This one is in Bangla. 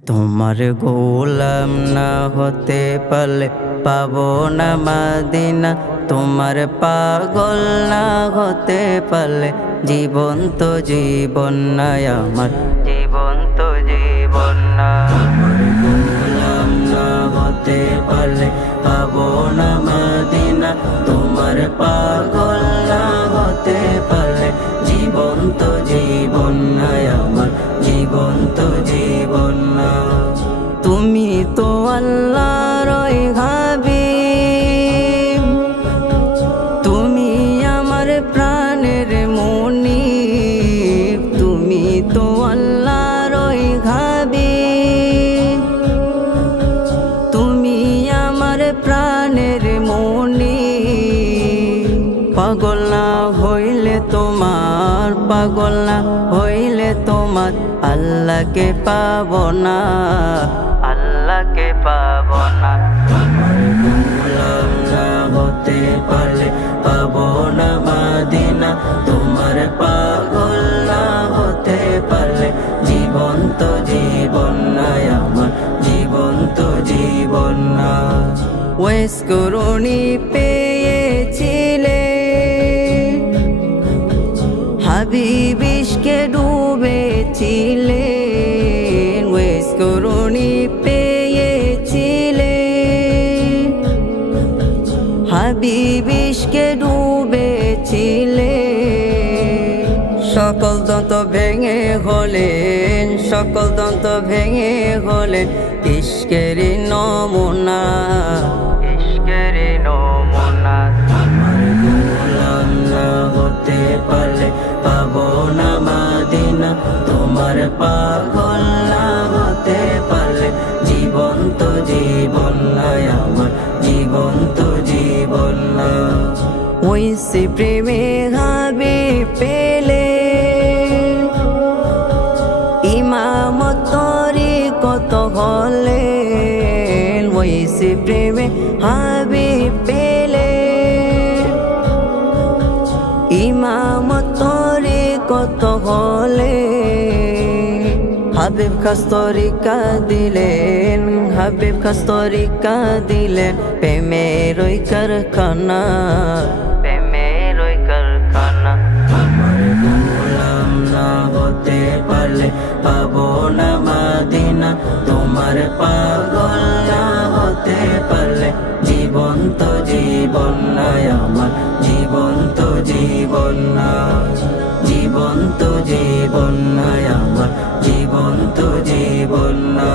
তোমার গোলাম না হতে পারলে পাবো না মাদিনা। তোমার পাগল না হতে পারলে জীবন তো জীবন নাই আমার, জীবন তো জীবন না। তোমার গোলাম না হতে পারলে পাবো না মাদিনা। তোমার পাগল না হতে পারলে জীবন তো জীবন নাই আমার, জীবন তো জীবন না। তুমি তো আল্লাহর হাবিব, তুমি আমার প্রাণের মুনীব। তুমি তো আল্লাহর হাবিব, তুমি আমার প্রাণের মুনীব। পাগল না হইলে তোমার, পাগল না হইলে তোমার আল্লাহকে পাবো না, আল্লাহকে পাবো না। তোমার গোলাম না হতে পারলে পাবো না মাদিনা। তোমার পাগল না হতে পারলে জীবন তো জীবন নাই আমার, জীবন তো জীবন না। ওয়েস করুণী পেয়েছিলে হাবিব ইশকে ডুবেছিলে। ওয়েস করুণী পেয়েছিলে হাবিব ইশকে ডুবেছিলে। সকল দন্ত ভেঙে হলেন, সকল দন্ত ভেঙে হলেন ইশকেরি নমুনা, ইশকেরি নমুনা। আমার গোলাম না হতে পারলে পাবো না মাদিনা। তোমার পাগল না হতে পারলে জীবন তো জীবন নাই আমার, জীবন তো জীবন না। ওই সে প্রেমে হাবে পেলে ইমামতরি কত হলেন। ওই সে প্রেমে হাবে পেলে ইমামতরি কত হলে। হাবিব খাস্তরিকা দিলেন, হাবিব খাস্তরিকা দিলেন প্রেমের ওই কারখানা, প্রেমের ওই কারখানা। আমার গোলাম না হতে পারলে পাবো না মাদিনা। তোমার পাগল না হতে পারলে জীবন তো জীবন নাই আমার, জীবন তো জীবন না, জীবন তো জীবন নাই আমার, জীবন তো জীবন না।